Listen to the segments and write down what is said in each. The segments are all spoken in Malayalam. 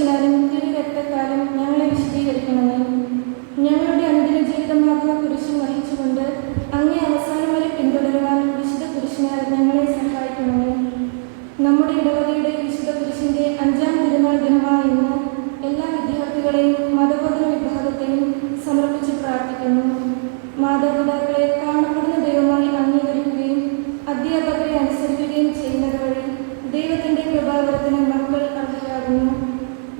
കുരിശിനാലും രക്തത്താലും ഞങ്ങളെ വിശദീകരിക്കണമേ. ഞങ്ങളുടെ അനുദിന ജീവിതമാകുന്ന കുരിശിൽ വഹിച്ചുകൊണ്ട് അങ്ങേ അവസാനം വരെ പിന്തുടരുവാൻ വിശുദ്ധ കുരിശിനാൽ ഞങ്ങളെ സഹായിക്കണമേ. നമ്മുടെ ഇടവകയുടെ വിശുദ്ധ കുരിശിന്റെ 5ാം തിരുനാൾ ദിനമായ ഇന്ന് എല്ലാ വിദ്യാർത്ഥികളെയും മതബോധന വിഭാഗത്തെയും സമർപ്പിച്ച് പ്രാർത്ഥിക്കുന്നു. മാതാപിതാക്കളെ കാണപ്പെടുന്ന ദൈവമായി അംഗീകരിക്കുകയും അധ്യാപകരെ അനുസരിക്കുകയും ചെയ്യുന്നത് വഴി ദൈവത്തിന്റെ പ്രഭാവത്തിന് മക്കൾ അർഹരാകുന്നു.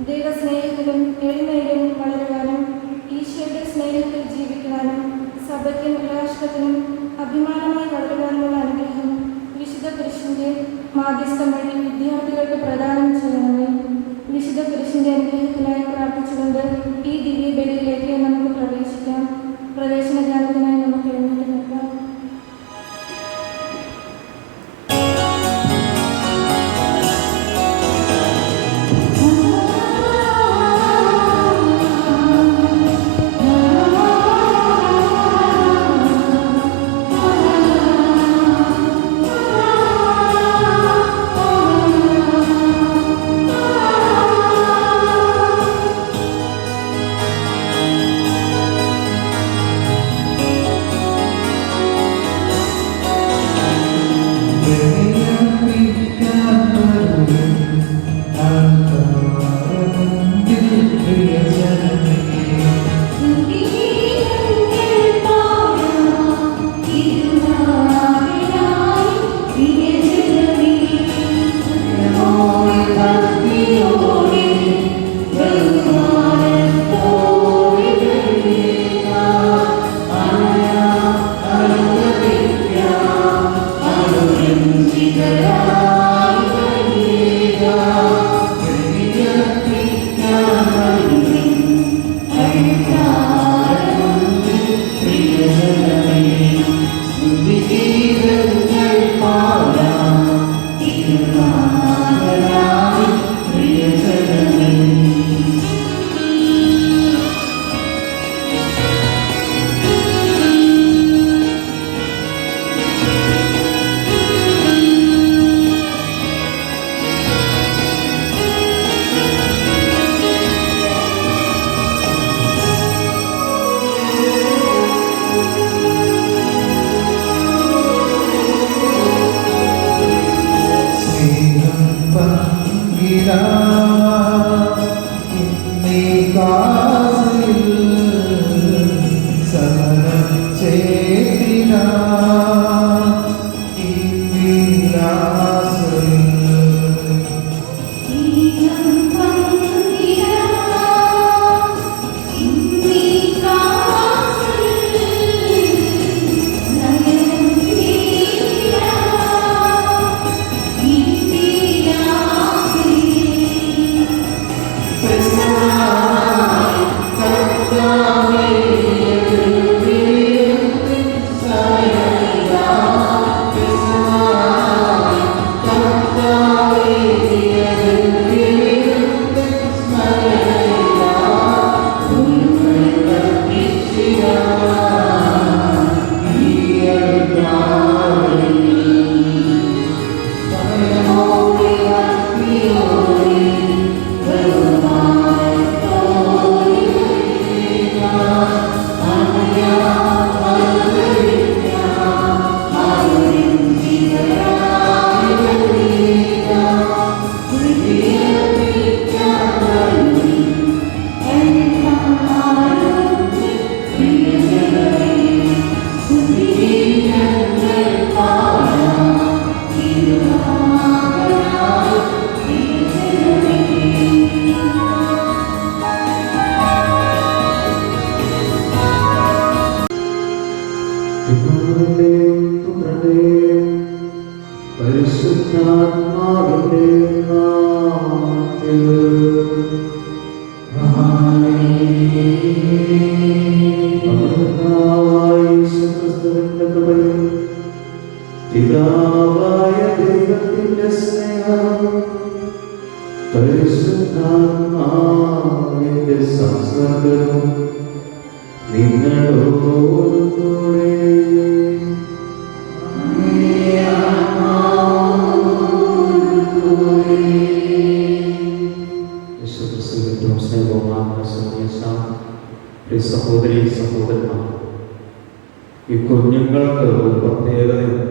ദൈവസ്നേഹത്തിലും എളിമയിലും വളരുവാനും ഈശോയുടെ സ്നേഹത്തിൽ ജീവിക്കുവാനും സഭയ്ക്കും രാഷ്ട്രത്തിനും അഭിമാനമായി വളരുവാനുമുള്ള അനുഗ്രഹം വിശുദ്ധ കുരിശിന്റെ മാധ്യസ്ഥം വഴി വിദ്യാർത്ഥികൾക്ക് പ്രദാനം ചെയ്യണമേ. വിശുദ്ധ കുരിശിന്റെ അനുഗ്രഹത്തിനായി പ്രാർത്ഥിച്ചുകൊണ്ട് ഈ ദിവ്യ ബലിയിലേക്ക് നമുക്ക് പ്രവേശിക്കാം. പ്രവേശന ഗാനത്തിനായി നമുക്ക് എഴുന്നേറ്റ് നിൽക്കാം. യേശുക്രിസ്തു സഹോദരി സഹോദരന്മാർ, ഈ കുഞ്ഞുങ്ങൾക്ക് ഒരു പ്രത്യേകതയുണ്ട്.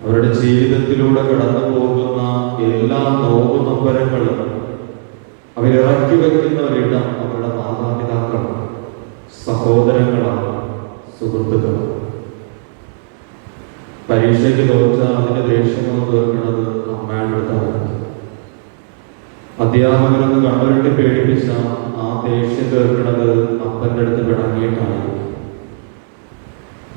അവരുടെ ജീവിതത്തിലൂടെ കടന്നു പോകുന്ന എല്ലാ നോവു നൊമ്പരങ്ങളും അവരിറക്കി വയ്ക്കുന്ന ഒരിടം അവരുടെ മാതാപിതാക്കളാണ്, സഹോദരങ്ങളാണ്, സുഹൃത്തുക്കളാണ്. പരീക്ഷയ്ക്ക് തോറ്റാൽ അതിന്റെ ദേഷ്യമോ തീർക്കുന്നത് അമ്മയുടെ അടുത്താണ്. അധ്യാപകരൊന്ന് കണ്ണുരുട്ടി പേടിപ്പിച്ച ആ ദേഷ്യം തീർക്കുന്നത് അപ്പൻ്റെ അടുത്ത് പിണങ്ങിയിട്ടാണ്.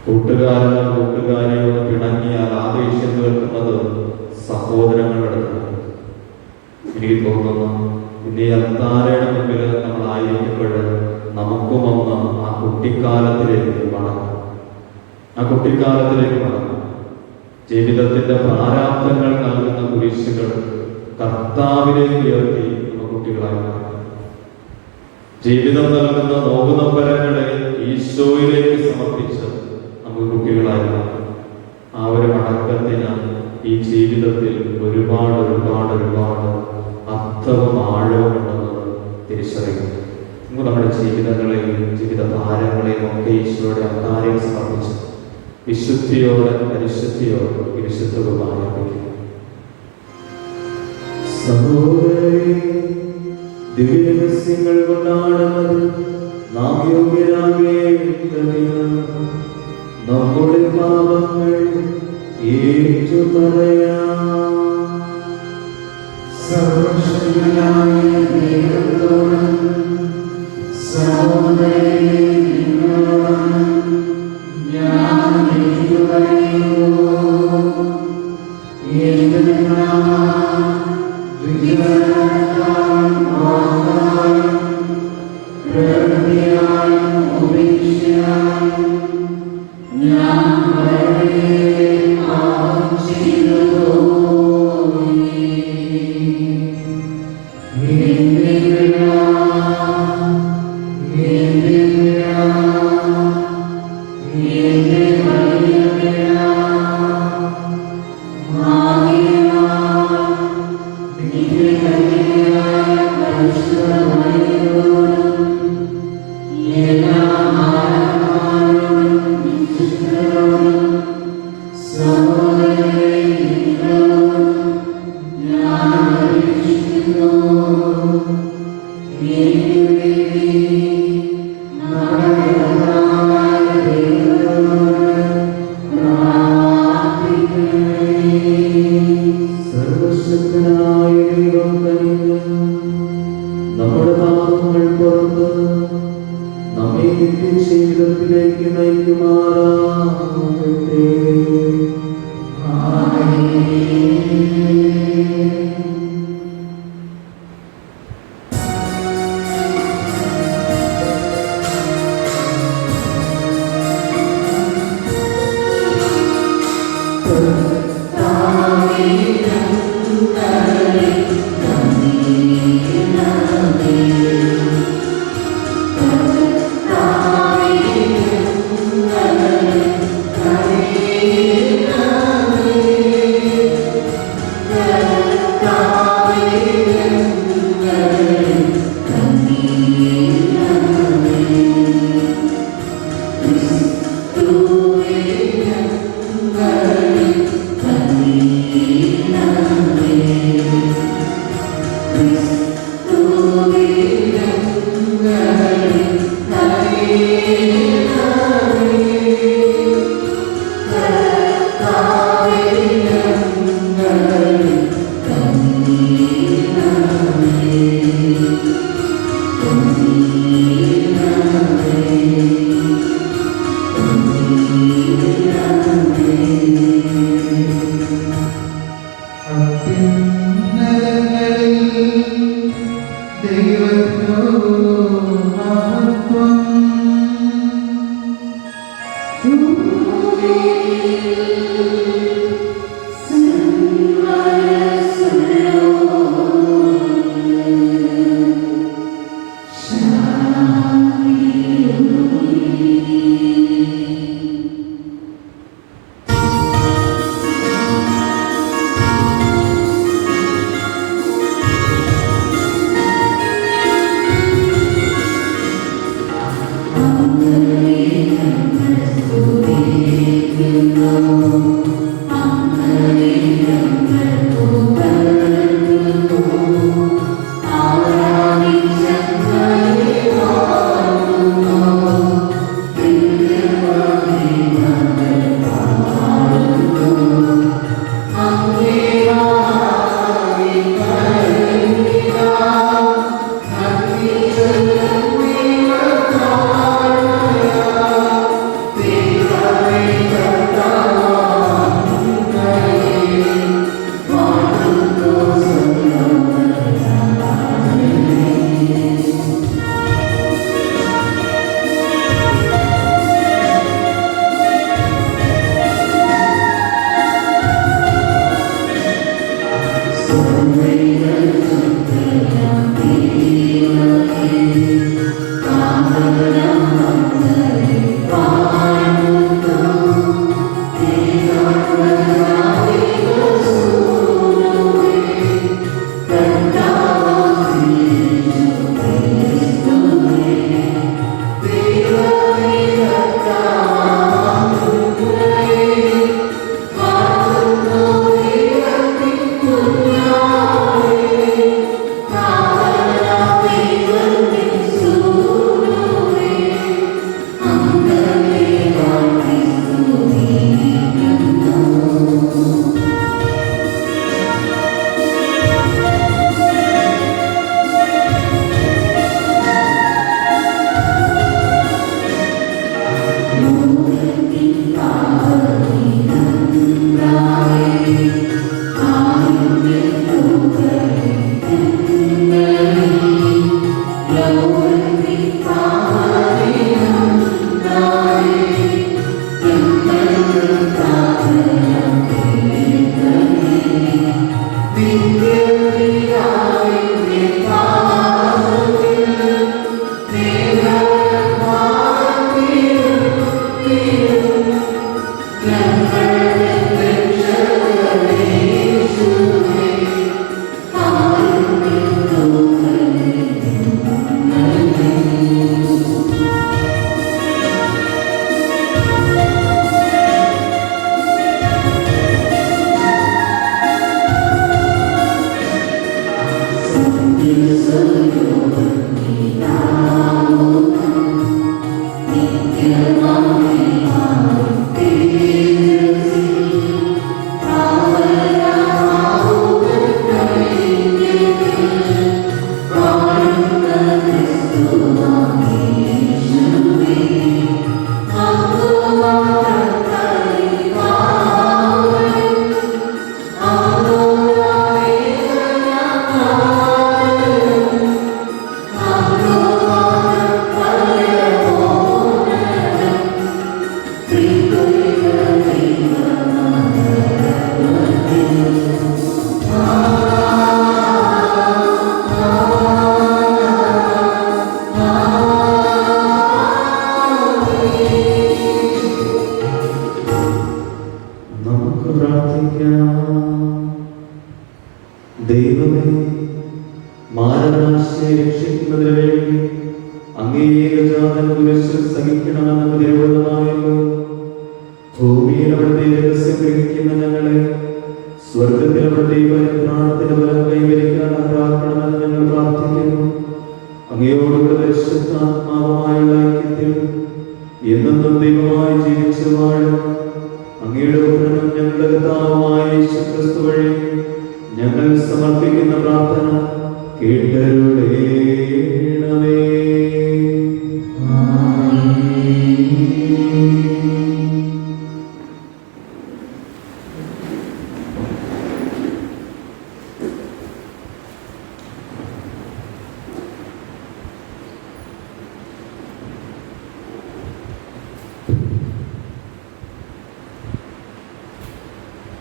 കൂട്ടുകാരനോ കൂട്ടുകാരിയോ പിണങ്ങിയാൽ ആ ദേഷ്യം തീർക്കുന്നത് സഹോദരങ്ങളുടെ അടുത്താണ്. എനിക്ക് തോന്നുന്നു ഇന്ന് ഈ അൽത്താരയുടെ മുമ്പിൽ നമ്മളായിരിക്കുമ്പോൾ നമുക്കുമൊന്ന് ആ കുട്ടിക്കാലത്തിലേക്ക് മടങ്ങാം. ജീവിതത്തിന്റെ പ്രാരാബ്ധങ്ങൾ നൽകുന്ന കുരിശുകൾ കർത്താവിലേക്ക് ഉയർത്തി നമ്മൾ കുട്ടികളായി മാറാം. ജീവിതം നൽകുന്ന നോവുനമ്പരങ്ങളെ ഈശോയിലേക്ക് സമർപ്പിച്ച് നമുക്ക് കുട്ടികളായി മാറാം. ആ ഒരു മടക്കത്തിന് ഈ ജീവിതത്തിൽ ഒരുപാട് ഒരുപാട് ഒരുപാട് അർത്ഥവും ആഴവും ഉണ്ടെന്നത് തിരിച്ചറിയുന്നു. നമുക്ക് നമ്മുടെ ജീവിതങ്ങളെയും ജീവിത താരങ്ങളെയും ഒക്കെ ഈശോയുടെ അക്കാര്യം സമർപ്പിച്ച് വിശുദ്ധിയോടെ പരിശുദ്ധിയോടെ ഈ വിശുദ്ധ കുർബാന അർപ്പിക്കുന്നു. സഹോദരരെ, ദിവ്യരഹസ്യങ്ങൾ കൊണ്ടാടുന്നത് നാം യോഗ്യരാകേണ്ടതിന് നമ്മുടെ പാപങ്ങൾ ഏറ്റുപറയാം. സർവശക്തനായ ദൈവത്തോട് Yeah.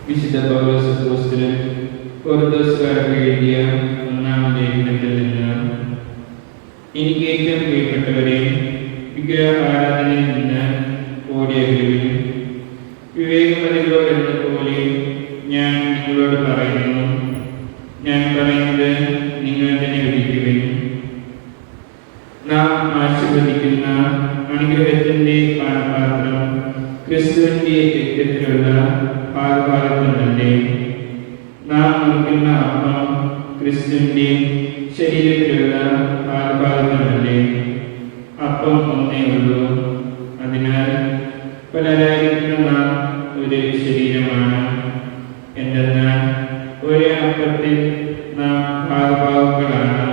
വിശുദ്ധ പൗലോസ് അപ്പോസ്തലൻ കൊരിന്ത്യർക്കാർക്ക് എഴുതിയ ഒന്നാം ലേഖനത്തിൽ നിന്ന്, എനിക്ക് ഏറ്റവും പ്രിയപ്പെട്ടവരെ, വിഗ്രഹാരാധനയിൽ നിന്ന് ഓടിയകലുവിൻ. വിവേകമതികളോട് എന്ന പോലെ ഞാൻ നിങ്ങളോട് പറയുന്നു, ഞാൻ പറയുന്നത് നിങ്ങൾ തന്നെ വിധിക്കുവിൻ. നാം ആശീർവദിക്കുന്ന അനുഗ്രഹത്തിന്റെ പാനപാത്രം ക്രിസ്തുവിന്റെ രക്തത്തിലുള്ള പാകപാകത്വമല്ലേ? നാം മുറിക്കുന്ന അപ്പം ക്രിസ്തുവിന്റെ ശരീരത്തിലുള്ള പാകപാകത്വമല്ലേ? അപ്പം ഒന്നേ ഉള്ളൂ. അതിനാൽ പലരായിരിക്കുന്ന നാം ഒരു ശരീരമാണ്. എന്തെന്നാൽ ഒരേ അപ്പത്തിൽ നാം ഭാഗഭാഗങ്ങളാണ്.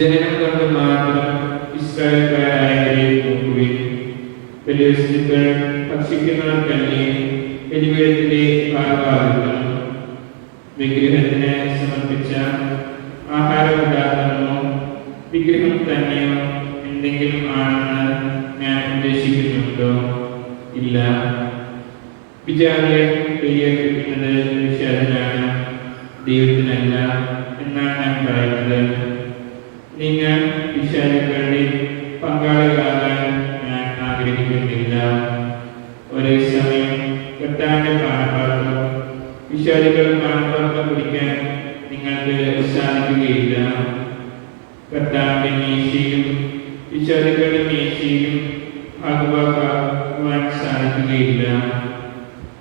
ജനനം കൊണ്ട് മാത്രം ഇസ്രായേൽക്കാരായവരെ നോക്കുവിൻ. ബലിവസ്തുക്കൾ ഭക്ഷിക്കുന്നവർക്കല്ലേ ബലിപീഠത്തിലെ ഭാഗഭാഗത്വം. വിഗ്രഹത്തിന് സമർപ്പിച്ച ആഹാരപദാർത്ഥമോ വിഗ്രഹം തന്നെയോ എന്തെങ്കിലും ആണെന്ന് ഞാൻ ഉദ്ദേശിക്കുന്നുണ്ടോ? ഇല്ല. വിചാരിയെ കൈയേൽപ്പിക്കുന്നത് വിശ്വാസത്തിനാണ്, ദൈവത്തിനല്ല എന്നാണ് ഞാൻ പറയുന്നത്. നിങ്ങൾ വിശ്വാസികളുടെ പങ്കാളികളാകാൻ ഞാൻ ആഗ്രഹിക്കുന്നില്ല. ഒരേ സമയം കർത്താവിന്റെ പാനപാത്രം വിശ്വാസികൾ പാനപാത്രം കുടിക്കാൻ നിങ്ങൾക്ക് സാധിക്കുകയില്ല. കർത്താവിന്റെ മേശയിലും വിശ്വാസികളുടെ മേശയിലും ഭാഗഭാഗമാകാൻ സാധിക്കുകയില്ല.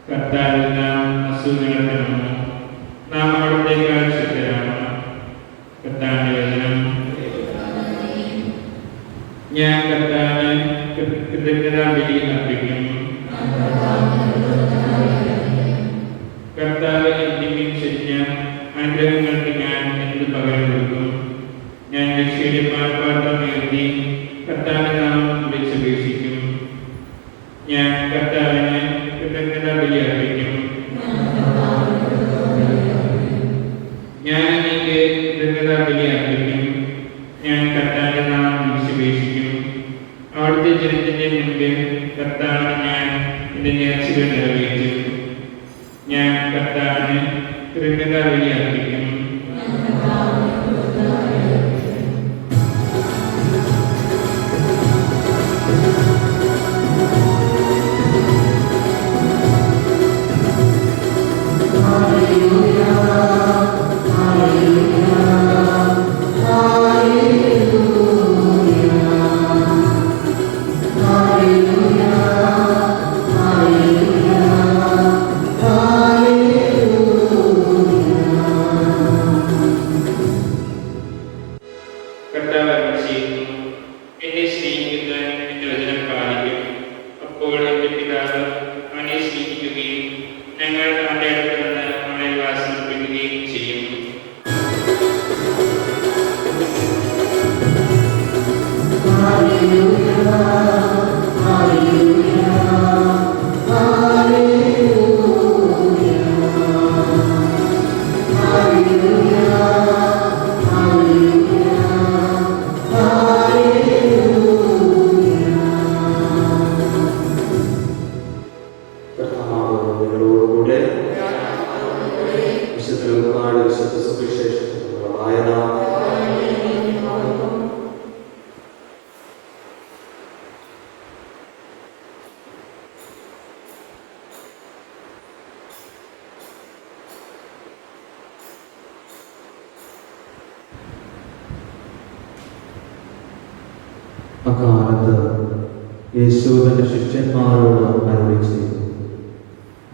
കർത്താവിൽ നാം അസുഖങ്ങളാണോ? നാം അവിടുത്തെ കാഴ്ചക്കാരാണോ? കർത്താവിന്റെ വചനം. ഞാൻ കർത്താവിന് കൃതജ്ഞതാ ബലി അർപ്പിക്കും. കർത്താവ് നിമിഷിച്ച അനുഗ്രഹങ്ങൾക്ക് ഞാൻ എന്ത് പകരം കൊടുക്കും? ഞാൻ രക്ഷയുടെ പാനപാത്രം ഉയർത്തി കർത്താവിന്റെ നാമം വിളിച്ചപേക്ഷിക്കും. ഞാൻ കർത്താവിന് കൃതജ്ഞതാ ബലി അർപ്പിക്കും. ഞാൻ എനിക്ക് കൃതജ്ഞതാ ബലി അർപ്പിക്കും. ഞാൻ കർത്താവിനെ നാം വിളിച്ചപേക്ഷിക്കും. അവിടുത്തെ ജനത്തിന്റെ മുൻപിൽ കർത്താവിന് ഞാൻ എന്റെ നേർച്ചകൾ നിറവേറ്റും. ഞാൻ കർത്താവിന് കൃതജ്ഞതാബലി അർപ്പിക്കും. അക്കാലത്ത് യേശു തന്റെ ശിഷ്യന്മാരോട് അരുളി ചെയ്തു,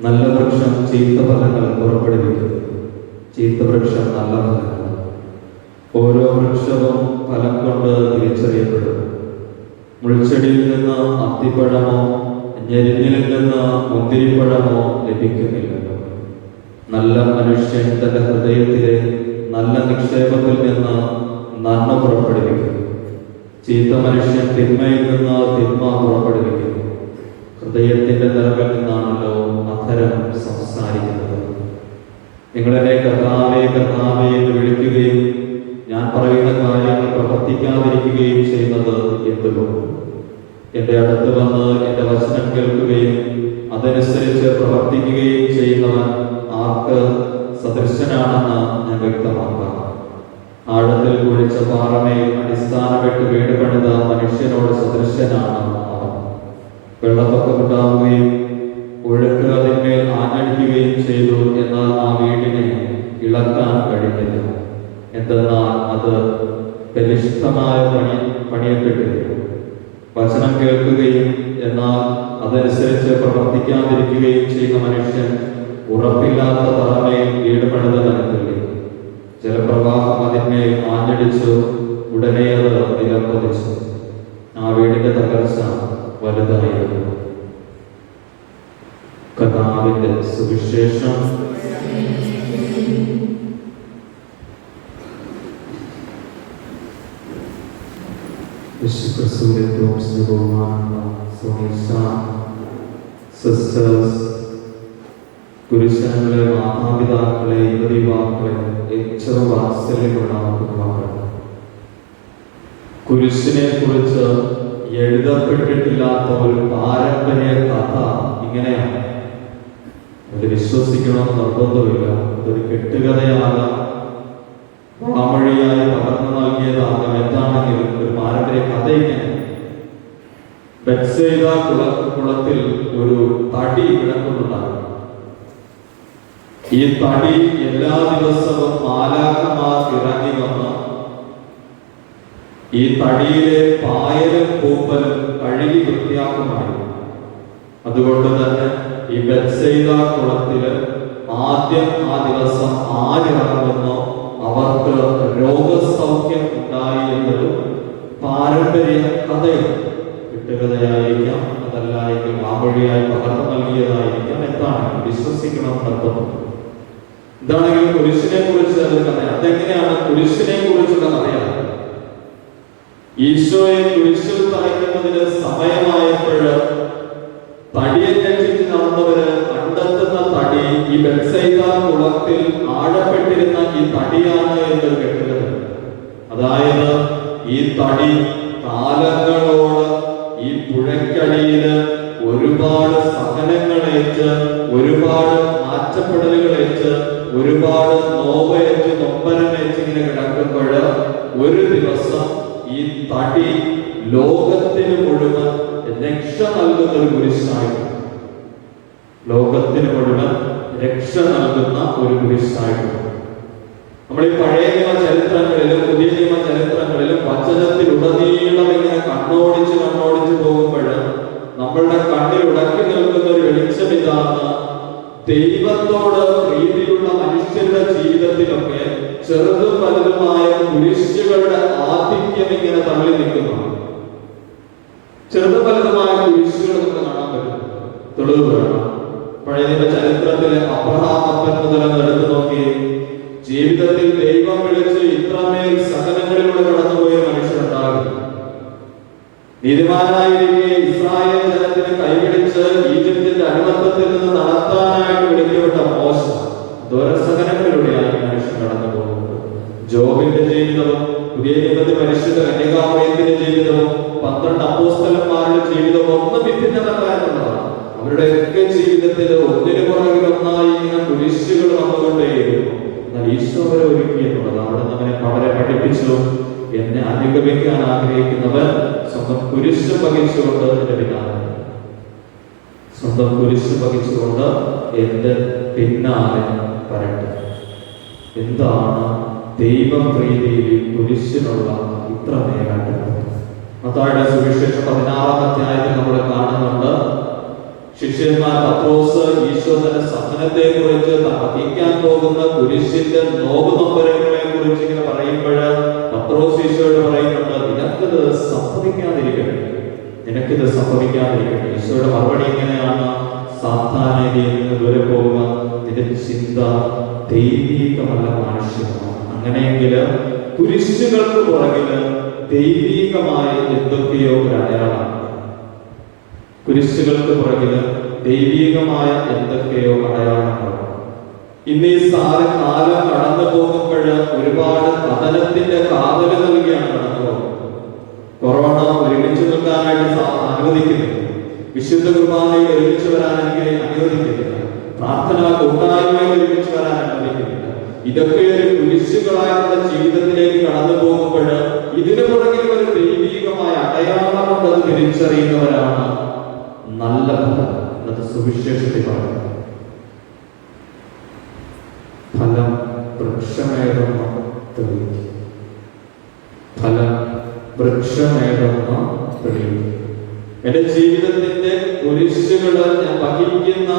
നല്ല വൃക്ഷം ചീത്ത ഫലങ്ങൾ പുറപ്പെടുവിക്കുന്നു, ചീത്ത വൃക്ഷം നല്ല ഫലങ്ങൾ. ഓരോ വൃക്ഷവും ഫലം കൊണ്ട് തിരിച്ചറിയപ്പെടുന്നു. മുൾച്ചെടിയിൽ നിന്ന് അത്തിപ്പഴമോ ഞെരിഞ്ഞിൽ നിന്ന് മുന്തിരിപ്പഴമോ ലഭിക്കുന്നില്ലല്ലോ. നല്ല മനുഷ്യൻ തന്റെ ഹൃദയത്തിലെ നല്ല നിക്ഷേപത്തിൽ നിന്ന് നന്മ പുറപ്പെടുവിക്കുന്നു. ചീത്ത മനുഷ്യൻ തിന്മയിൽ നിന്ന് തിന്മ പുറപ്പെടുവിക്കുന്നു. ഹൃദയത്തിന്റെ നിറവിൽ നിന്നാണല്ലോ അധരം സംസാരിക്കുന്നത്. നിങ്ങളെന്നെ കർത്താവേ കർത്താവേ എന്ന് വിളിക്കുകയും ഞാൻ പറയുന്ന കാര്യങ്ങൾ പ്രവർത്തിക്കാതിരിക്കുകയും ചെയ്യുന്നത് എന്തുകൊണ്ട്? എന്റെ അടുത്ത് വന്ന് എന്റെ വചനം കേൾക്കുകയും അതനുസരിച്ച് പ്രവർത്തിക്കുകയും ചെയ്യുന്നവൻ ആർക്ക് സദൃശനാണെന്ന് ഞാൻ വ്യക്തമാക്കാം. ആഴത്തിൽ കുഴിച്ച പാറമേൽ അടിസ്ഥാനപ്പെട്ട് വീട് പണിത മനുഷ്യനോട് സദൃശനാണ് അവൻ. വെള്ളപ്പൊക്കമുണ്ടാവുകയും ഒഴുക്ക് അതിന്മേൽ ആഞ്ഞടിക്കുകയും ചെയ്തു. എന്നാൽ ആ വീടിനെ ഇളക്കാൻ കഴിഞ്ഞില്ല. എന്തെന്നാൽ അത് ബലിഷ്ഠമായ പണിയപ്പെട്ടിരുന്നു. വചനം കേൾക്കുകയും എന്നാൽ അതനുസരിച്ച് പ്രവർത്തിക്കാതിരിക്കുകയും ചെയ്യുന്ന മനുഷ്യൻ ഉറപ്പില്ലാത്ത തറമേൽ വീട് പണിതവനത്തില്ലേ. ജലപ്രവാഹം അതിന്മേൽ ആഞ്ഞടിച്ചു, ഉടനെ അത് നിലം പതിച്ചു. ആ വീടിന്റെ തകർച്ച വലുതായിരുന്നു. കർത്താവിന്റെ സുവിശേഷം. സിസ്റ്റേഴ്സ്, പുരുഷങ്ങളെ, മാതാപിതാക്കളെ, യുവതിവാക്കളെ, ഏറ്റവും വാത്സല്യമുള്ള കുടുംബങ്ങൾ, കുരിശിനെ കുറിച്ച് എഴുതപ്പെട്ടിട്ടില്ലാത്ത ഒരു പാരമ്പര്യ കഥ ഇങ്ങനെയാണ്. അത് വിശ്വസിക്കണമെന്ന് നിർബന്ധമില്ല. അതൊരു കെട്ടുകഥയാകാം, വാമൊഴിയായി പകർന്നു നൽകിയതാകാം. എന്താണെങ്കിലും ഒരു പാരമ്പര്യ കഥ ഇങ്ങനെ. ബെത്സേദ കുളത്തിൽ ഒരു തടി കിടക്കുന്നുണ്ടാകും. ഈ തടി എല്ലാ ദിവസവും മാലാഖമാർ ഇറങ്ങി വന്ന് ഈ തടിയിലെ പായലും പൂപ്പലും കഴുകി വൃത്തിയാക്കുമായിരുന്നു. അതുകൊണ്ട് തന്നെ ഈ ബെത്സേദ കുളത്തില് ആദ്യം ആ ദിവസം ആരിറങ്ങുന്നു അവർക്ക് രോഗസൗഖ്യം ഉണ്ടായി എന്നൊരു പാരമ്പര്യ കഥയുണ്ട്. കെട്ടുകഥയായിരിക്കാം, അതല്ല എങ്കിൽ വാമൊഴിയായി പകർന്നു നൽകിയതായിരിക്കാം. എന്താണ് വിശ്വസിക്കണം എന്നർത്ഥം. എന്താണെങ്കിലും കുരിശിനെ കുറിച്ച് അതൊരു കഥ. അതെങ്ങനെയാണ് കുരിശിനെ കുറിച്ചുള്ള കഥയാണ്? ഈശോയെ കുരിശിൽ തറയ്ക്കുന്നതിന് സമയമായപ്പോൾ തടിയെ രക്ഷിച്ച് നടന്നവര് കണ്ടെത്തുന്ന തടി ഈ ബെത്സൈദ കുളത്തിൽ ആഴപ്പെട്ടിരുന്ന ഈ തടിയാണ് എന്നൊരു കെട്ടുകഥ. അതായത് ഈ തടി കാലങ്ങളോട് ഈ പുഴയ്ക്കടിയില് ഒരുപാട് സഹനങ്ങളേറ്റ്, ഒരുപാട് മാറ്റപ്പെടലുകളേറ്റ്, ഒരുപാട് നോവേറ്റ് നൊമ്പരമേറ്റ് ഇങ്ങനെ കിടക്കുമ്പോൾ ഒരു ദിവസം ഈ തടി ലോകത്തിന് മുഴുവൻ രക്ഷ നൽകുന്ന ഒരു കുരിശായിട്ട്, ലോകത്തിന് മുഴുവൻ രക്ഷ നൽകുന്ന ഒരു കുരിശായിട്ട്. നമ്മൾ ഈ പഴയ നിയമ ചരിത്രങ്ങളിലും പുതിയ നിയമ ചരിത്രങ്ങളിലും വചനത്തിലുടനീളം ഇങ്ങനെ കണ്ണോടിച്ച് പോകുമ്പോൾ നമ്മളുടെ കണ്ണിൽ ഉടക്കി നിൽക്കുന്ന ഒരു വെളിച്ചം ഇതാണ്. ദൈവത്തോട് പ്രീതിയുള്ള മനുഷ്യരുടെ ജീവിതത്തിലൊക്കെ ചെറുതും വലുതുമായ കുരിശുകളുടെ ആധിക്യം ഇങ്ങനെ തള്ളി നിൽക്കുന്നു. ചെറുതും വലുതുമായ കുരിശുകൾ നമുക്ക് കാണാൻ പറ്റും. തെളിവ് വേണം. പഴയ നിയമ ചരിത്രത്തിലെ അബ്രഹാം അപ്പൻ മുതൽ എടുത്തു നോക്കി ജീവിതത്തിൽ ദൈവം വിളിച്ച് ഇത്രമേൽ സഹനങ്ങളിലൂടെ കടന്നുപോയ മനുഷ്യരുണ്ടാകും. നീതിമാനായിരിക്കെ ഇസ്രായേൽ ജനത്തിന് കൈപിടിച്ച് ഈജിപ്തിന്റെ അടിമത്തത്തിൽ നിന്ന് നടത്താനായിട്ട് വിളിക്കപ്പെട്ട മോശ ദുരസഹനങ്ങളിലൂടെയാണ് മനുഷ്യൻ കടന്നു പോകുന്നത്. ജോബിന്റെ ജീവിതവും പുതിയ നിയമത്തിൽ പരിശുദ്ധ കന്യകാമറിയത്തിന്റെ ജീവിതവും 12 അപ്പോസ്തലന്മാരുടെ ജീവിതവും ഒന്നും വിഭിന്നതല്ലായിരുന്നതാണ്. അവരുടെയൊക്കെ ജീവിതത്തിൽ ഒന്നിനു പുറകിൽ ഒന്നായി ഇങ്ങനെ കുരിശുകൾ വന്നുകൊണ്ടേയിരുന്നു. എന്നാൽ ഈശോ അവരെ ഒരുക്കി എന്നുള്ളത് അവിടെ നമ്മെ വളരെ പഠിപ്പിച്ചു. എന്നെ അനുഗമിക്കാൻ ആഗ്രഹിക്കുന്നവർ സ്വന്തം കുരിശ് വഹിച്ചുകൊണ്ട് എന്റെ പിന്നാലെ, സ്വന്തം കുരിശ് വഹിച്ചുകൊണ്ട് എന്റെ പിന്നാലെ വരട്ടെ. എന്താണ് ദൈവപ്രീതിയിൽ കുരിശിനുള്ള ഇത്ര മേലായിട്ട്? മത്തായിയുടെ സുവിശേഷം 16-ാം അധ്യായത്തിൽ നമ്മൾ കാണുന്നുണ്ട്. ശിഷ്യന്മാർ പത്രോസ് ഈശോ തന്റെ സഹനത്തെ കുറിച്ച് വഹിക്കാൻ പോകുന്ന കുരിശിന്റെ നോവ് നൊമ്പരങ്ങളെ കുറിച്ച് ഇങ്ങനെ പറയുമ്പോൾ പത്രോസ് ഈശോയോട് പറയുന്നുണ്ട്, നിനക്കിത് സംഭവിക്കാതിരിക്കട്ടെ, നിനക്കിത് സംഭവിക്കാതിരിക്കട്ടെ. ഈശോയുടെ മറുപടി ഇങ്ങനെയാണ്, സാത്താനെ നീ നിന്ന് ദൂരെ പോവുക, നിന്റെ ചിന്ത ദൈവീകമല്ല മാനുഷികമാണ്. അങ്ങനെയെങ്കിൽ കുരിശുകൾക്ക് പുറകില് ദൈവീകമായ എന്തൊക്കെയോ ഒരു അടയാളമാണ്. കുരിശുകൾക്ക് പുറകില് ദൈവീകമായ എന്തൊക്കെയോ അടയാളങ്ങളാണ്. ഇന്ന് ഈ കാലം കടന്നു പോകുമ്പോൾ ഒരുപാട് കഥനത്തിന്റെ കാതല് നൽകിയാണ് കടന്നു പോകുന്നത്. കൊറോണ ഒരുമിച്ച് നിൽക്കാനായിട്ട് അനുവദിക്കുന്നില്ല, വിശുദ്ധ കുർബാനയിൽ ഒരുമിച്ച് വരാൻ അനുവദിക്കുന്നില്ല, പ്രാർത്ഥനാ കൂട്ടായ്മയിൽ ഒരുമിച്ച് വരാൻ അനുവദിക്കുന്നില്ല. ഇതൊക്കെ ഒരു കുരിശുകളായുള്ള ജീവിതത്തിലേക്ക് കടന്നു പോകുമ്പോൾ ഇതിനു പുറകിൽ ഒരു ദൈവീകമായ അടയാളമുള്ളത് തിരിച്ചറിയുന്നവരാണ് നല്ല ഫലം എന്നത് സുവിശേഷത്തിൽ പറയുന്നത്. ഫലം വൃക്ഷമേതെന്ന് തെളിയിക്കും. ഫലം വൃക്ഷമേതെന്ന് തെളിയിക്കും. എന്റെ ജീവിതത്തിന്റെ കുരിശുകൾ ഞാൻ വഹിക്കുന്ന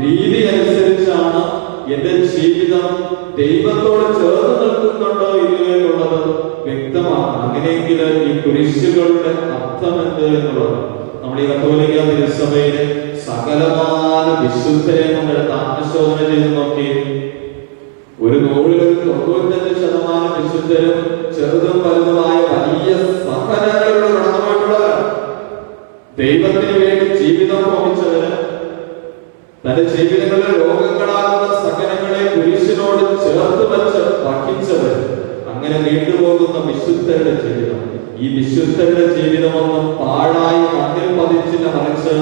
രീതി അനുസരിച്ചാണ് എന്റെ ജീവിതം ദൈവത്തോട് ചേർന്ന് നിൽക്കുന്നുണ്ടോ ഇല്ലയോ എന്നുള്ളത് വ്യക്തമാണ്. അങ്ങനെയെങ്കിൽ ഈ കുരിശുകളുടെ അർത്ഥം എന്ത് എന്നുള്ളത് നമ്മൾ ഈ കത്തോലിക്ക തിരുസഭയിലെ സകലമായ വിശുദ്ധരെ നമ്മളെടുത്ത് ആത്മശോധന ചെയ്ത് നോക്കി. ഒരു 100-95% വിശുദ്ധരും ചെറുതും വലുതുമായ വലിയ സഹനങ്ങളിലൂടെ കടന്നുപോയിട്ടുള്ളവരാണ്. ദൈവത്തിന് വേണ്ടി ജീവിതം ഭവിച്ചവര്, തന്റെ ജീവിതങ്ങളിലെ രോഗങ്ങളാകുന്ന സഹനങ്ങളെ കുരിശിനോട് ചേർത്ത് വെച്ച് വഹിച്ചവര്, അങ്ങനെ നീണ്ടുപോകുന്ന വിശുദ്ധരുടെ ജീവിതം. ഈ വിശുദ്ധരുടെ ജീവിതമൊന്നും പാഴായി മണ്ണിൽ പതിച്ചില്ല, മറിച്ച്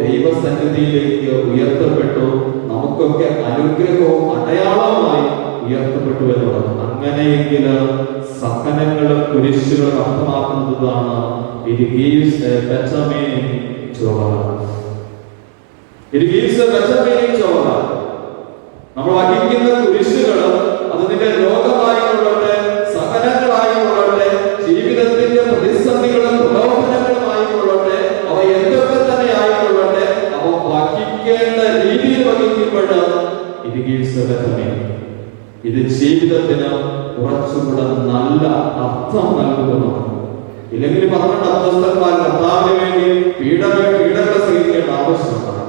ദൈവസന്നിധിയിലേക്ക് ഉയർത്തപ്പെട്ടു. നമുക്കൊക്കെ അനുഗ്രഹവും അടയാളവുമായി ഉയർത്തപ്പെട്ടു എന്നുള്ളത്. അങ്ങനെയെങ്കിൽ സഹനങ്ങളും കുരിശുകളും അർത്ഥമാക്കുന്നതാണ് it gives a better meaning to our life. It gives a better meaning to our life. നമ്മൾ വഹിക്കുന്ന കുരിശുകൾ അത് നിന്റെ രോഗമായി കൊള്ളട്ടെ, സഹനങ്ങളായി കൊള്ളട്ടെ, ജീവിതത്തിന്റെ പ്രതിസന്ധികളും പ്രലോഭനങ്ങളുമായി കൊള്ളട്ടെ, അവ എന്തൊക്കെ തന്നെ ആയിക്കൊള്ളട്ടെ, അവ വഹിക്കേണ്ട രീതിയിൽ വഹിക്കുമ്പോൾ it gives a better meaning. ഇത് ജീവിതത്തിന് കുറച്ചുകൂടെ നല്ല അർത്ഥം നൽകുന്നതാണ്. ഇല്ലെങ്കിൽ 12 അപ്പോസ്തലന്മാർ കർത്താവിന് വേണ്ടി പീഡകൾ സഹിക്കേണ്ട ആവശ്യമാണ്.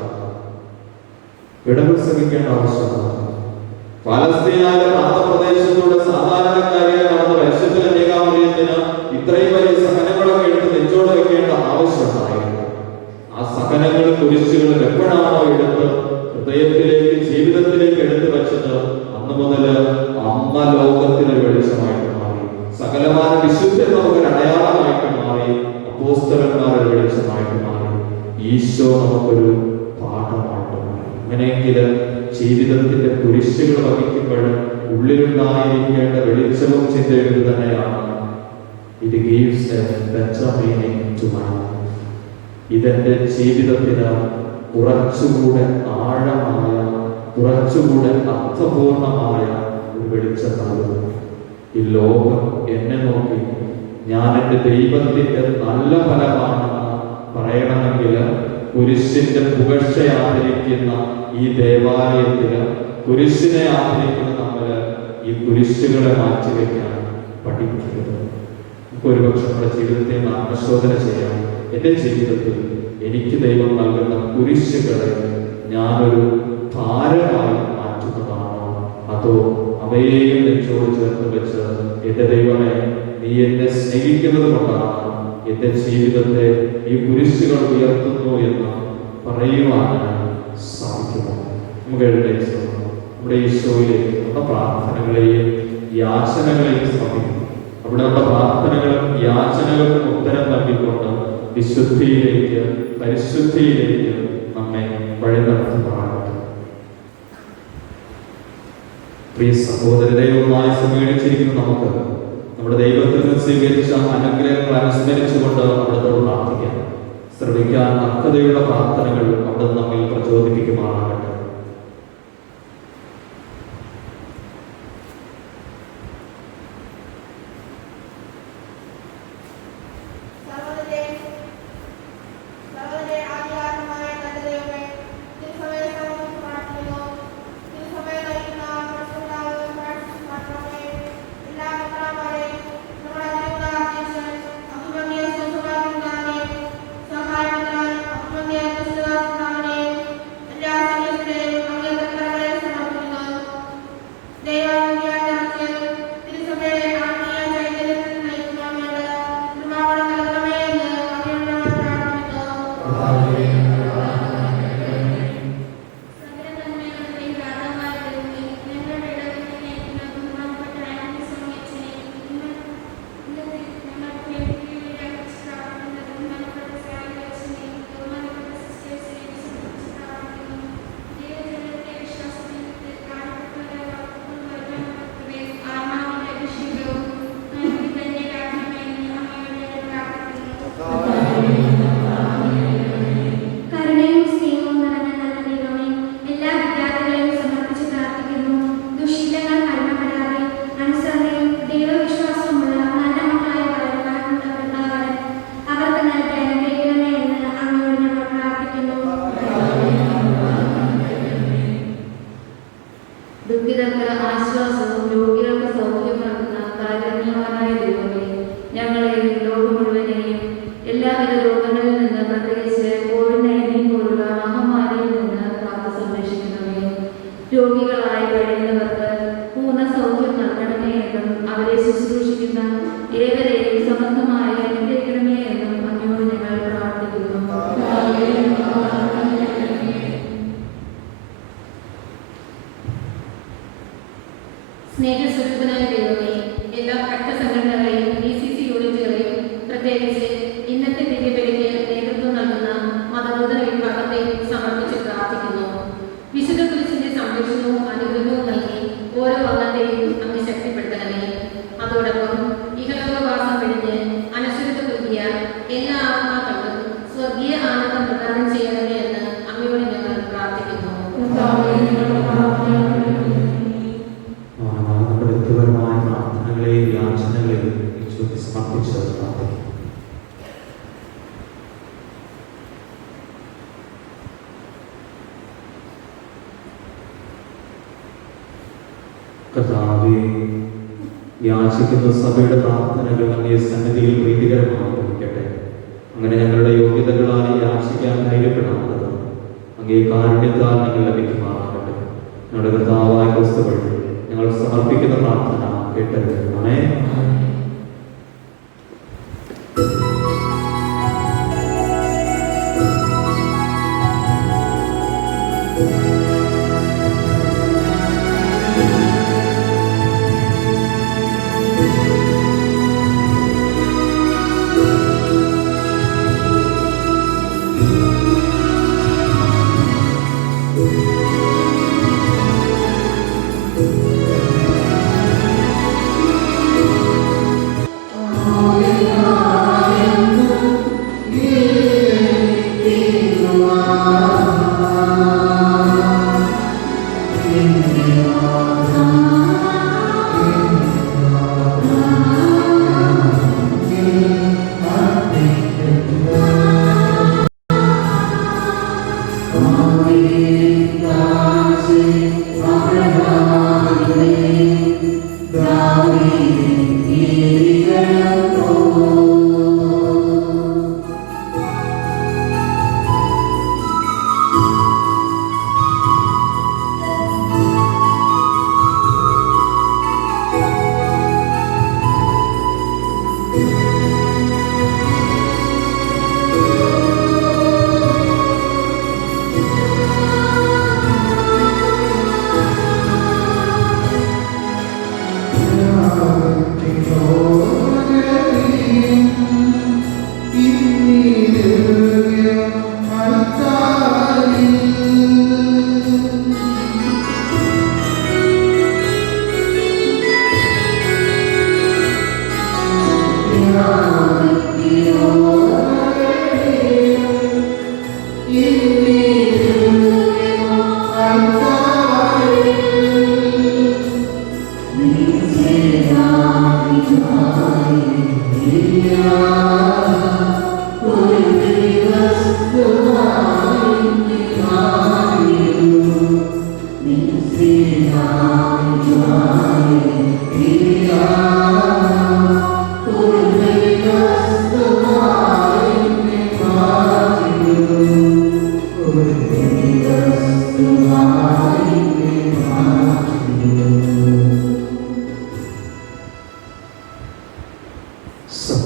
ഫലസ്തീനിലെ പ്രാന്തപ്രദേശത്തൂടെ സാധാരണക്കാരിയെ നടന്ന പരിശുദ്ധ കന്യകാമറിയത്തിന് ഇത്രയും വലിയ സഹനങ്ങളൊക്കെ എടുത്ത് നെഞ്ചോട് വെക്കേണ്ട ആവശ്യമുണ്ടായിരുന്നു. ആ സഹനങ്ങൾ കുരിശുകൾ എപ്പോഴാണോ എടുത്ത് ഹൃദയത്തിലേക്ക് ജീവിതത്തിലേക്ക് എടുത്തു വെച്ചത്, അന്ന് മുതൽ അമ്മ ലോകത്തിന് വെളിച്ചമായിട്ട് മാറി. സകലമായ പരിശുദ്ധൻ നമുക്കൊരു അടയാളമായിട്ട് മാറി, അപ്പോസ്തലന്മാരുടെ വെളിച്ചമായിട്ട് മാറി, ഈശോ നമുക്കൊരു പാഠമായിട്ട് മാറി. അങ്ങനെയെങ്കിൽ ജീവിതത്തിന്റെ കുരിശുകൾ വഹിക്കുമ്പോൾ ഉള്ളിലുണ്ടായിരിക്കേണ്ട വെളിച്ചവും ചിന്തയും തന്നെയാണ്. It gives a better meaning to my life. ഇതെന്റെ ജീവിതത്തിന് കുറച്ചുകൂടെ ആഴമായ, കുറച്ചുകൂടെ അർത്ഥപൂർണമായ ഒരു വെളിച്ചം നൽകുന്നു. ഈ ലോകം എന്നെ നോക്കി ഞാൻ എൻ്റെ ദൈവത്തിന്റെ നല്ല ഫലമാണെന്ന് പറയണമെങ്കിൽ കുരിശിന്റെ പുകഴ്ച ആദരിക്കുന്ന ഈ ദേവാലയത്തില് കുരിശിനെ ആദരിക്കുന്ന നമ്മള് ഈ കുരിശുകളെ മാറ്റിവെക്കാൻ പഠിക്കരുത്. ഒരുപക്ഷെ നമ്മുടെ ജീവിതത്തെ ആത്മശോധന ചെയ്യാം. എൻ്റെ ജീവിതത്തിൽ എനിക്ക് ദൈവം നൽകുന്ന കുരിശുകളെ ഞാനൊരു ഭാരമായി മാറ്റുന്നതാണോ, അതോ അവയെയും നെഞ്ചോട് ചേർത്ത് വെച്ച് എൻ്റെ ദൈവമേ, നീ എന്നെ സ്നേഹിക്കുന്നത് കൊണ്ടാണ് എൻ്റെ ജീവിതത്തെ ഈ കുരിശുകൾ ഉയർത്തുന്നു എന്ന് പറയുവാൻ സാധിക്കുമോ? നമുക്ക് എഴുന്നേറ്റ് നമ്മുടെ ഈശോയിലേക്ക് നമ്മുടെ പ്രാർത്ഥനകളെയും യാചനകളെയും സമർപ്പിക്കും. അവിടെ നമ്മുടെ പ്രാർത്ഥനകളും യാചനകൾക്കും ഉത്തരം നൽകിക്കൊണ്ട് വിശുദ്ധിയിലേക്ക്, പരിശുദ്ധിയിലേക്ക് നമ്മെ വഴി നടത്തുന്നതാകട്ടെ. പ്രിയ സഹോദരരെ, ഒന്നായി സമ്മേളിച്ചിരിക്കുന്ന നമുക്ക് നമ്മുടെ ദൈവത്തിൽ നിന്ന് സ്വീകരിച്ച അനുഗ്രഹങ്ങൾ അനുസ്മരിച്ചുകൊണ്ട് അവിടുത്തോട് പ്രാർത്ഥിക്കാം. ശ്രമിക്കാൻ അർഹതയുള്ള പ്രാർത്ഥനകൾ അവിടെ നമ്മിൽ പ്രചോദിപ്പിക്കുമാറാകട്ടെ. സ്നേഹസ്വരൂപനായ ദൈവമേ, എല്ലാ ഭക്തസംഘടനകളെയും DCC യൂണിറ്റുകളെയും പ്രത്യേകിച്ച് ഇന്നത്തെ ദിവ്യബലിക്ക് നേതൃത്വം നൽകുന്ന മതബോധന വിഭാഗത്തെ സമർപ്പിച്ച് പ്രാർത്ഥിക്കുന്നു. വിശുദ്ധ കുരിശിന്റെ സംരക്ഷണവും അനുഗ്രഹവും നൽകി ഓരോ അംഗത്തെയും അങ്ങ് ശക്തിപ്പെടുത്തണമേ. അതോടൊപ്പം ഇഹലോകവാസം വെടിഞ്ഞ് അനശ്വരത പുതിയ എല്ലാ ആത്മാക്കളും സ്വർഗീയ ആനന്ദം പ്രദാനം ചെയ്യണമേ എന്ന് അങ്ങയോട് ഞങ്ങൾ പ്രാർത്ഥിക്കുന്നു. കർത്താവേ, യാചിക്കുന്ന സഭയുടെ പ്രാർത്ഥനകൾ അങ്ങേ സന്നിധിയിൽ പ്രീതികരമായി ലഭിക്കട്ടെ. അങ്ങനെ ഞങ്ങളുടെ യോഗ്യതകളാൽ യാചിക്കാൻ ധൈര്യപ്പെടാത്തത് അങ്ങേ കാരുണ്യത്താൽ ഞങ്ങൾ ലഭിക്കുമാറാകട്ടെ. ഞങ്ങളുടെ കർത്താവായ ക്രിസ്തു വഴി ഞങ്ങൾ സമർപ്പിക്കുന്ന പ്രാർത്ഥന കേട്ടത്. ആമേൻ.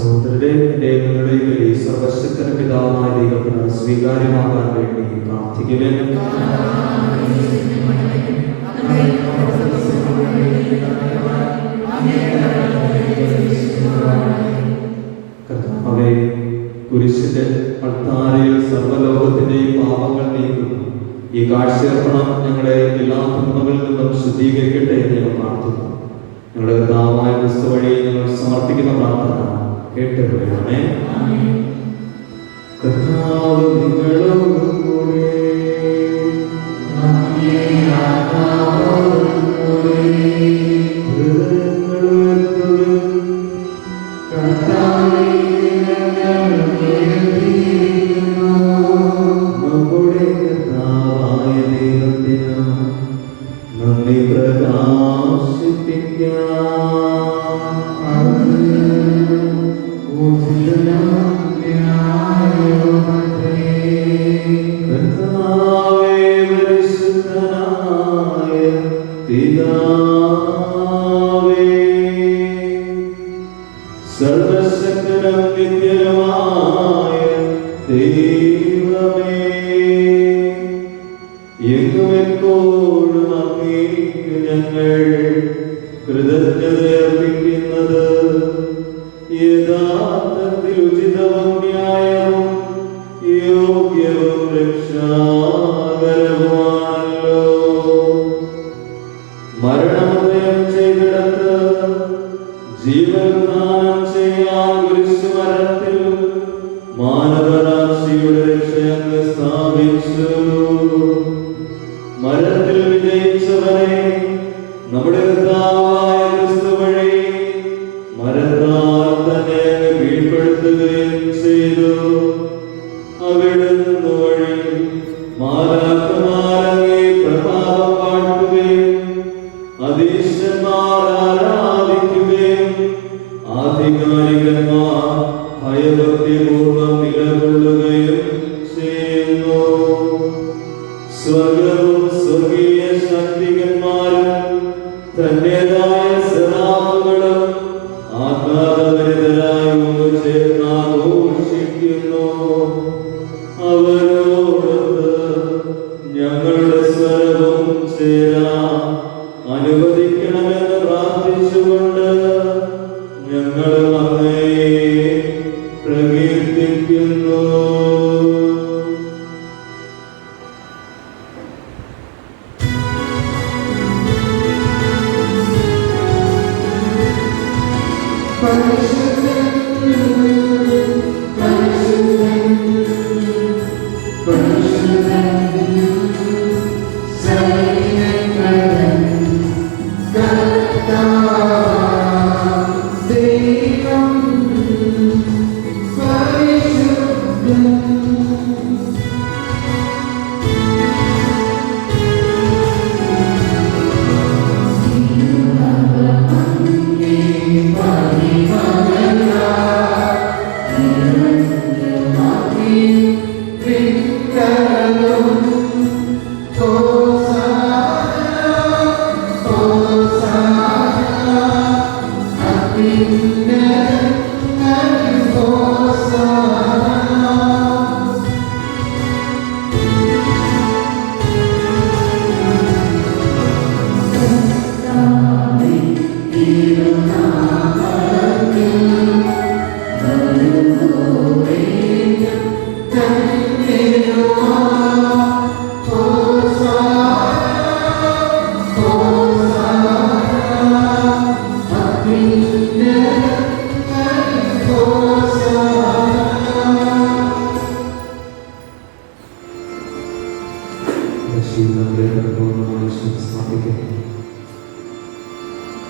സഹോദരരെ, എൻ്റെ നിങ്ങളുടെയും ഈ സർവശക്തന പിതാവായ ദൈവത്തിന് സ്വീകാര്യമാകാൻ വേണ്ടി പ്രാർത്ഥിക്കുവേൻ. കർത്താവേ, കുരിശിന്റെ അൾത്താരയിൽ സർവ്വലോകത്തിന്റെയും പാപങ്ങൾ നീക്കുന്നു ഈ കാഴ്ചയർപ്പണം ഞങ്ങളെ എല്ലാ തിന്മകളിൽ നിന്നും ശുദ്ധീകരിക്കട്ടെ എന്ന് ഞങ്ങൾ പ്രാർത്ഥിക്കുന്നു. ഞങ്ങളുടെ കർത്താവായ ക്രിസ്തു വഴി ഞങ്ങൾ സമർപ്പിക്കുന്ന പ്രാർത്ഥന കേട്ടുകൊള്ളണമേ. കർത്താവ് നിങ്ങളോടുകൂടെ.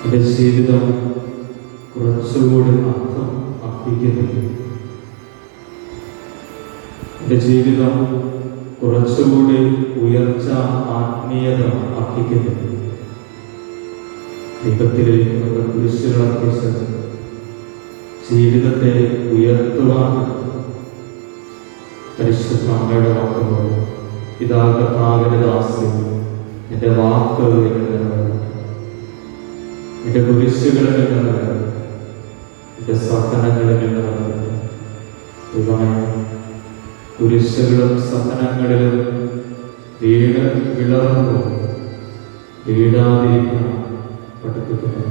എൻ്റെ ജീവിതം കുറച്ചുകൂടി അർത്ഥം അർപ്പിക്കുന്നുണ്ട്. എൻ്റെ ജീവിതം കുറച്ചുകൂടി ഉയർച്ച ആത്മീയത അർപ്പിക്കുന്നുണ്ട്. ദൈവത്തിലേക്ക് നമ്മുടെ കുരിശുകളർപ്പിച്ച് ജീവിതത്തെ ഉയർത്തുവാൻ പരിശുദ്ധ അമ്മയുടെ വാക്കുകൾ ഇതാ കർത്താവിന്റെ ദാസ്യം, എൻ്റെ വാക്കുകളിൽ നിറവേറട്ടെ, എൻ്റെ കുരിശുകളിൽ നിറവേറട്ടെ, എൻ്റെ സഹനങ്ങളിൽ നിറങ്ങട്ടെ. ദൈവമേ, കുരിശുകളും സഹനങ്ങളിലും വീട് വിളർന്നു വീഴാതിരിക്കാൻ പഠിപ്പിക്കുന്നു.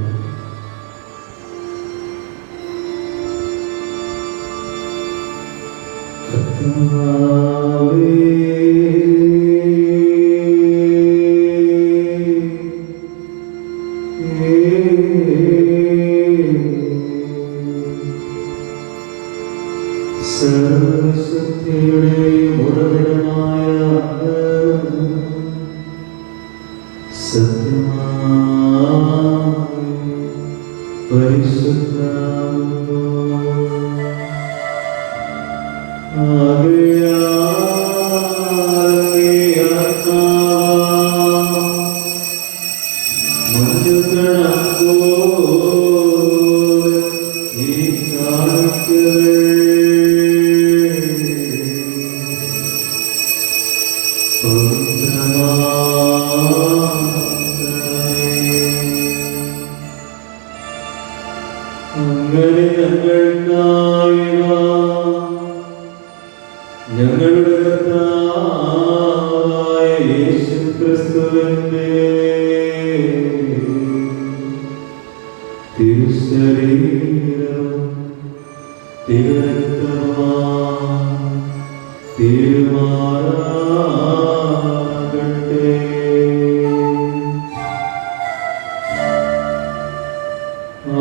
സർവശക്തിയുടെ ഉറവിടമായ സത്യമായി പരിശുദ്ധാത്മാവേ, അങ്ങനെ ഞങ്ങളുടെ കർത്താവായ യേശുക്രിസ്തുവിന്റെ തിരുശരീരവും തിരുരക്തവുമായി തീരുമാറാകട്ടെ.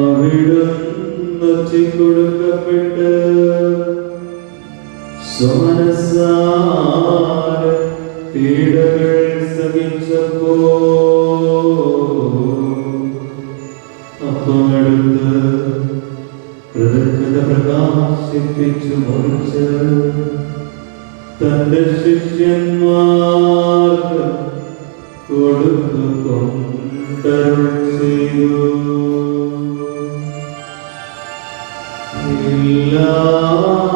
അവിടുന്ന് കൊടുക്കപ്പെട്ട് സ്വമനസ്സാൽ പീഡകൾ സഹിച്ചപ്പോൾ അപ്പമെടുത്ത് കൃതജ്ഞത പ്രകാശിപ്പിച്ചു മുറിച്ച് തന്റെ ശിഷ്യന്മാർക്ക് കൊടുത്തു കൊണ്ടരുൾ ചെയ്തു. എല്ലാവരും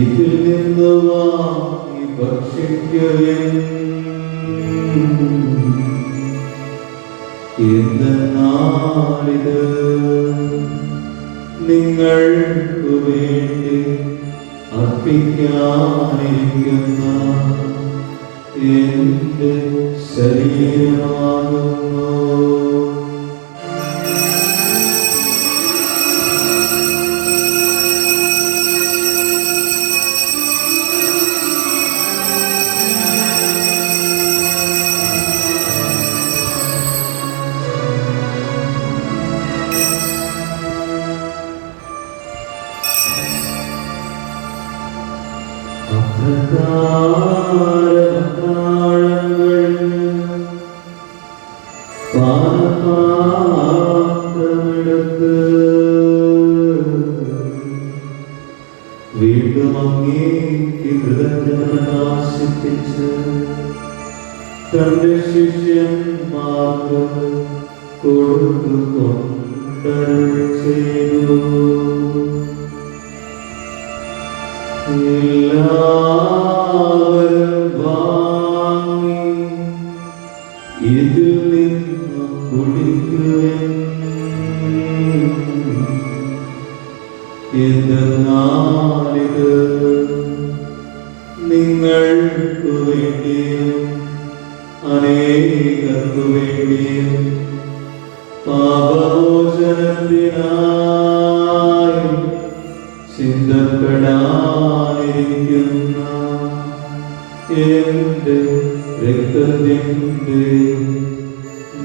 ഇതിൽ നിന്ന് വാങ്ങി ഭക്ഷിക്കുവിൻ. എന്തെന്നാലിത് നിങ്ങൾക്കു വേണ്ടി അർപ്പിക്കാനിരിക്കുന്ന എന്റെ ശരീരമാകുന്നു. പാനപാത്രമെടുത്ത് വീണ്ടും അങ്ങേക്ക് കൃതജ്ഞത പ്രകാശിപ്പിച്ച് തന്റെ ശിഷ്യന്മാർക്ക് കൊടുത്തു കൊണ്ടരുൾ ചെയ്തു. എല്ലാവരും വാങ്ങി ഇതിൽ നിന്ന് കുടിക്കുവിൻ. എന്തെന്നാലിത് നിങ്ങൾക്കു വേണ്ടിയും അനേകർക്കു വേണ്ടിയും പാപമോചനത്തിനായി ചിന്തപ്പെടാനിരിക്കുന്ന എന്റെ രക്തത്തിന്റെ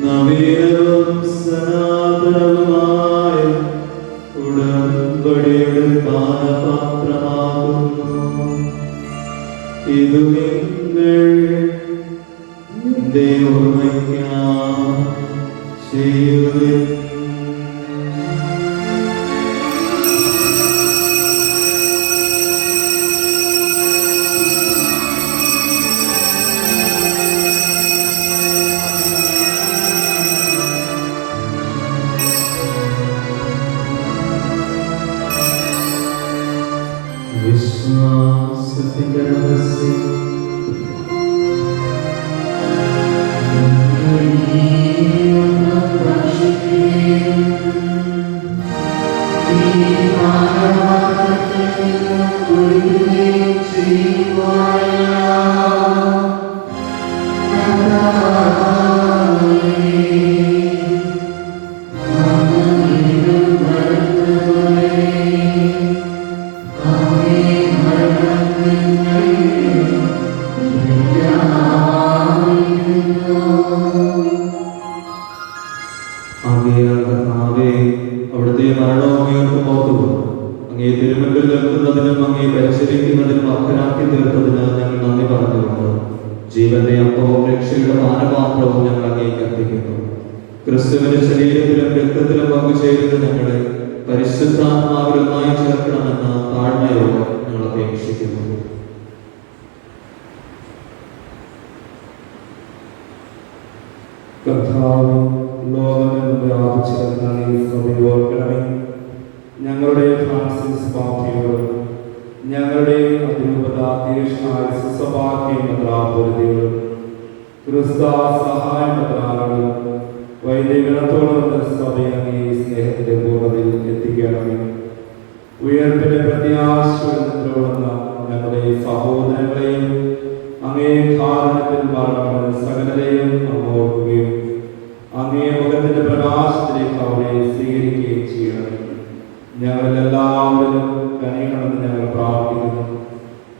നവീനവും സനാതനവുമായ ഉടമ്പടിയുടെ പാനപാത്രമാകുന്നു. ഇത് നിങ്ങൾ എന്റെ ഓർമ്മയ്ക്കായി ചെയ്യുവിൻ. വിശ്വാസത്തിന്റെ രഹസ്യം അങ്ങേ തിരുമുമ്പിൽ നിൽക്കുന്നതിനും അങ്ങേ പരിചരിക്കുന്നതിനും അർഹരാക്കി തീർത്തതിന് ഞങ്ങൾ നന്ദി പറഞ്ഞുകൊണ്ട് ജീവന്റെ അപ്പവും രക്ഷയുടെ പാനപാത്രവും ഞങ്ങൾ അങ്ങേക്ക് അർപ്പിക്കുന്നു. ക്രിസ്തുവിന്റെ ശരീരത്തിലും രക്തത്തിലും പങ്കുചേരുന്ന ഞങ്ങളെ പരിശുദ്ധാത്മാവിൽ ഒന്നായി ചേർക്കണമെന്ന് താഴ്മയോടെ ഞങ്ങൾ അപേക്ഷിക്കുന്നു. ഞങ്ങളുടെ ഫ്രാൻസിസ് പാപ്പയോടും ഞങ്ങളുടെ സഭാക്യമത്രാപൂരിതയോടും ക്രിസ്തു സഹായമത്രാനോടും വൈദികണത്തോടും സഭയങ്ങി സ്നേഹത്തിന്റെ പൂർണ്ണതയിൽ എത്തിക്കണമേ. ഉയർപ്പിന്റെ പ്രത്യാശയോടുന്ന ഞങ്ങളുടെ സഹോദരങ്ങളെയും അങ്ങേ കാരണത്തിൽ മറണമെന്ന് സകലരെയും ഓർക്കുകയും അങ്ങേ മുഖത്തിന്റെ പ്രകാശത്തിലേക്ക് അവരെ സ്വീകരിക്കുകയും ചെയ്യണം. ഞങ്ങളെല്ലാവരും കനിയണമെന്ന് ഞങ്ങൾ പ്രാർത്ഥിക്കുന്നു.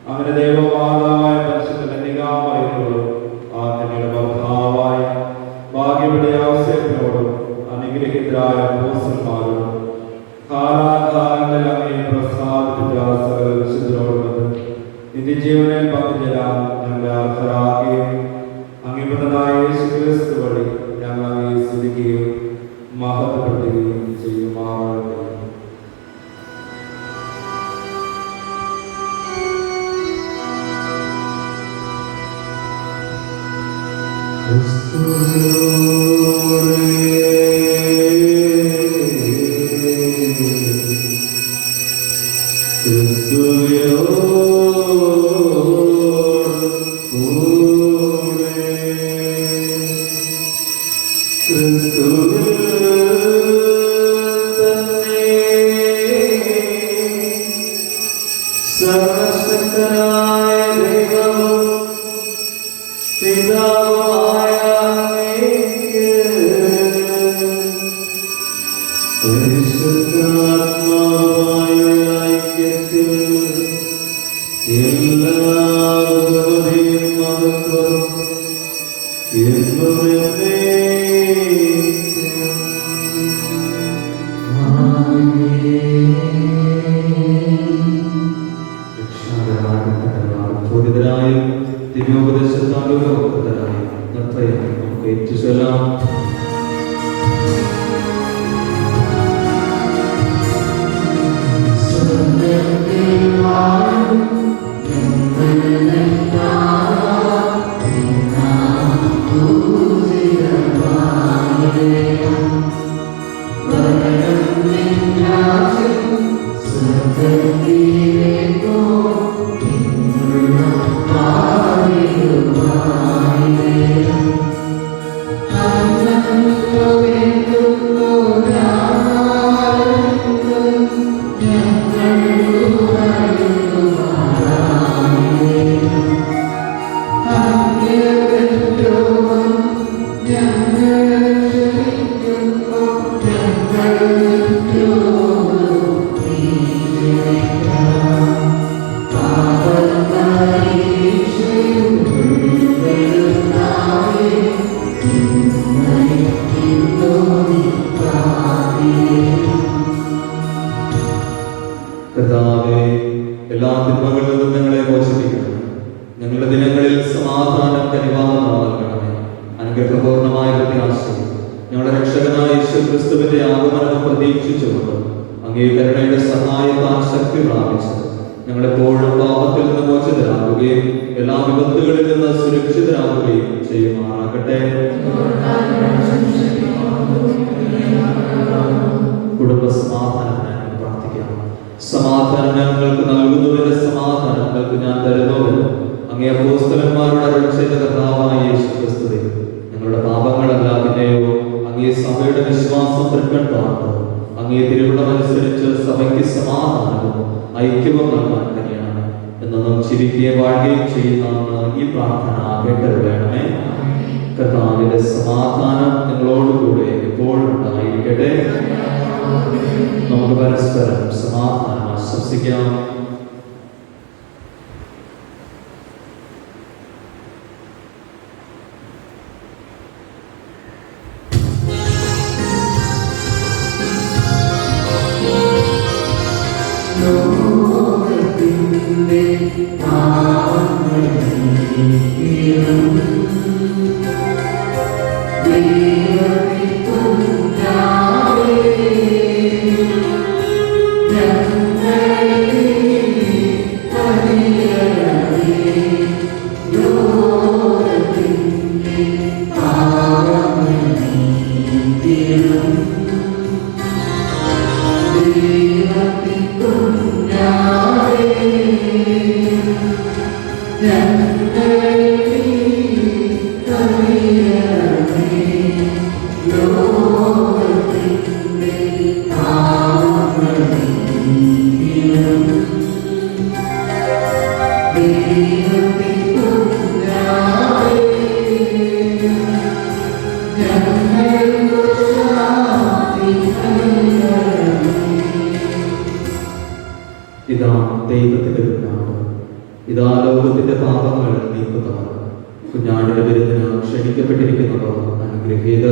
അങ്ങനെ ദൈവമാതാവായ പരിശുദ്ധ കന്യകാമറിയത്തോടും ആ കന്യയുടെ ഭർത്താവായ ഭാഗ്യപ്പെട്ട യോസേഫിനോടും അനുഗ്രഹിതരായ അപ്പോസ്തലന്മാരോടും കാലാകാലങ്ങളിൽ അങ്ങയെ പ്രസാദിപ്പിച്ച സകല വിശുദ്ധരോടും നിത്യജീവനിൽ പങ്കുചേരാൻ ഞങ്ങളെ അർഹരാക്കുകയും അങ്ങേപുത്രനായ യേശുക്രിസ്തു വഴി ഞങ്ങൾ അങ്ങയെ സ്തുതിക്കുകയും മഹത്വപ്പെടുത്തുകയും ചെയ്യുമാറാകട്ടെ. ഇതാ ദൈവത്തിന്റെ കുഞ്ഞാട്, ഇതാ ലോകത്തിന്റെ പാപങ്ങൾ നീക്കുന്നവർ. കുഞ്ഞാടിന്റെ വിരുന്നിന് ക്ഷണിക്കപ്പെട്ടിരിക്കുന്നവർ അനുഗ്രഹീത.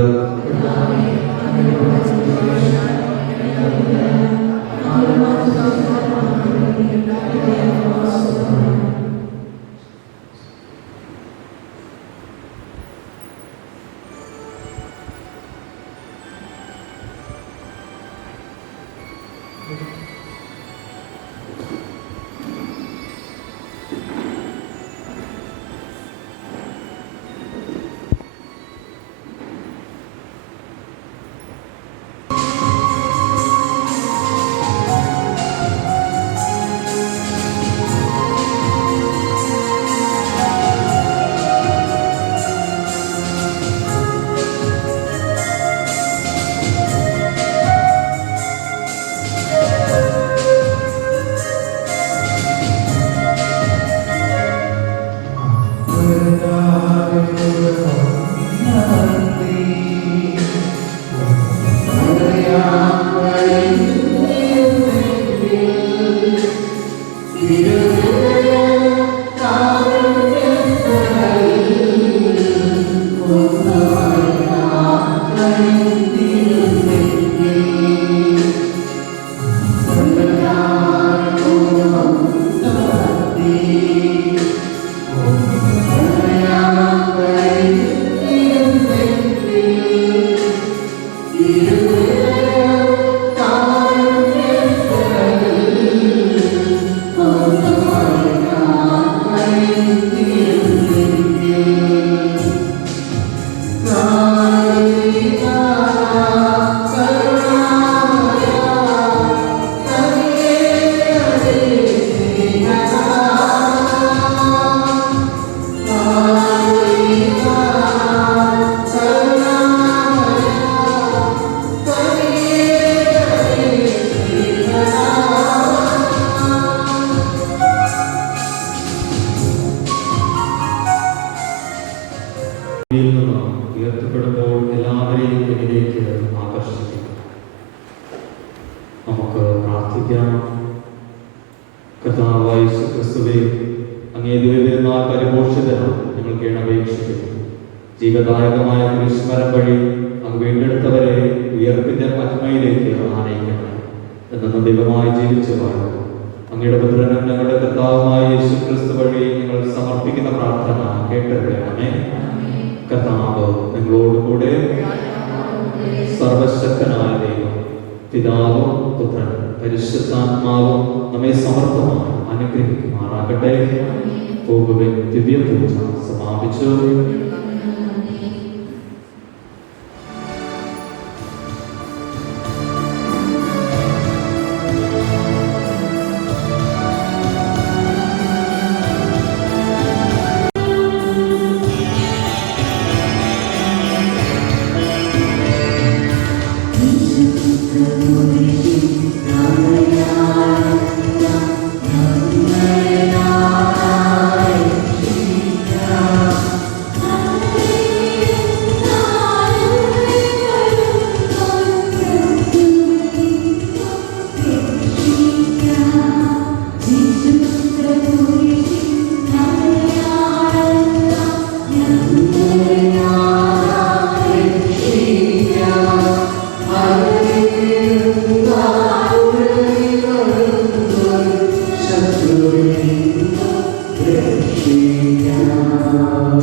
ഉയർത്തപ്പെടുമ്പോൾ എല്ലാവരെയും ഇതിലേക്ക് ആകർഷിക്കും. നമുക്ക് പ്രാർത്ഥിക്കാം. കർത്താവായ യേശുക്രിസ്തുവേ, അങ്ങേ ദിവ്യപെരുന്നാൾ പരിപോഷിതനായി ഞങ്ങൾ കേണപേക്ഷിക്കുന്നു. ജീവദായകമായ കുരിശുമരം വഴി അങ്ങ് വീണ്ടെടുത്തവരെ ഉയർപ്പിന്റെ മഹിമയിലേക്ക് ആനയിക്കണം എന്ന ദൈവമായി ജീവിച്ചു വാഴും. അങ്ങയുടെ പുത്രനും ഞങ്ങളുടെ കർത്താവുമായ യേശുക്രിസ്തു വഴി ഞങ്ങൾ സമർപ്പിക്കുന്ന പ്രാർത്ഥന കേട്ടറിയണമേ. കർത്താവ് നിങ്ങളോട് കൂടെ. സർവശക്തനായ ദൈവം പിതാവും പുത്രനും പരിശുദ്ധാത്മാവും നമ്മെ സമർത്ഥമായി അനുഗ്രഹിക്കുമാറാകട്ടെ. പോകുവിൻ, ദിവ്യപൂജ സമാപിച്ചു. Amen. രക്ഷിക്കാം